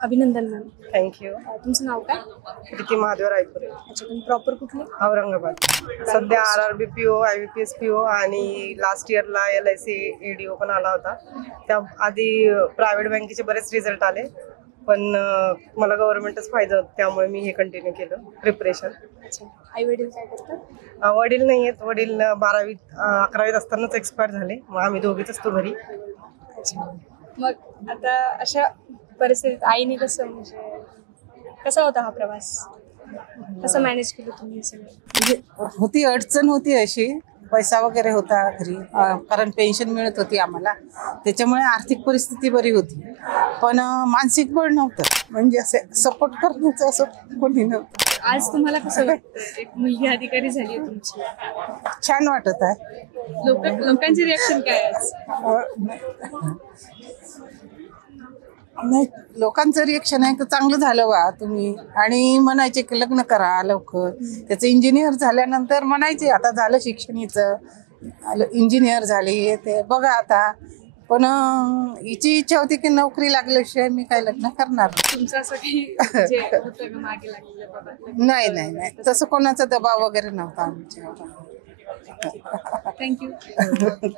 अभिनंदन ma'am. Thank you. तुमचं नाव काय? प्रीती महादेव रायपुरे, अच्छा, पण प्रॉपर कुठले? औरंगाबाद. सध्या RRB PO, IBPS PO आणि लास्ट इयरला LIC ADO पण आला होता. त्या आधी प्रायव्हेट बँकेचे बरेच रिझल्ट आले, पण मला गव्हर्नमेंटच पाहिजे होतं, त्यामुळे मी हे कंटिन्यू केलं प्रिपरेशन. अच्छा, आई वडील काय करतात? वडील नाही आहेत. वडील 11वीत असतानाच एक्सपायर झाले. मग आम्ही दोघीच असतो घरी. अच्छा, मग आता अशा परिस्थितीत आईने कसा होता हा प्रवास? कसं मॅनेज केलं तुम्ही हे सगळं? म्हणजे होती अडचण होती अशी, पैसा वगैरे होता घरी, कारण पेन्शन मिळत होती आम्हाला, त्याच्यामुळे आर्थिक परिस्थिती बरी होती. पण मानसिक बळ नव्हतं, म्हणजे असे सपोर्ट करण्याचं असं कोणी नव्हतं. आज तुम्हाला कसं वाटतं? एक मुलगी अधिकारी झाली आहे तुमची, छान वाटत आहे. लोकांचे रिॲक्शन काय आज? नाही, लोकांचं रिएक्शन आहे तर चांगलं झालं वा तुम्ही, आणि म्हणायचे की लग्न करा लवकर. त्याचं इंजिनियर झाल्यानंतर म्हणायचे आता झालं शिक्षण हिचं, इंजिनियर झाली ते बघा आता. पण हिची इच्छा होती की नोकरी लागल्याशिवाय मी काय लग्न करणार. तुमचं असं काही म्हणजे होतं का मागे लागलेलं बाबा? नाही नाही नाही, तसं कोणाचा दबाव वगैरे नव्हता आमच्यावर. थँक्यू.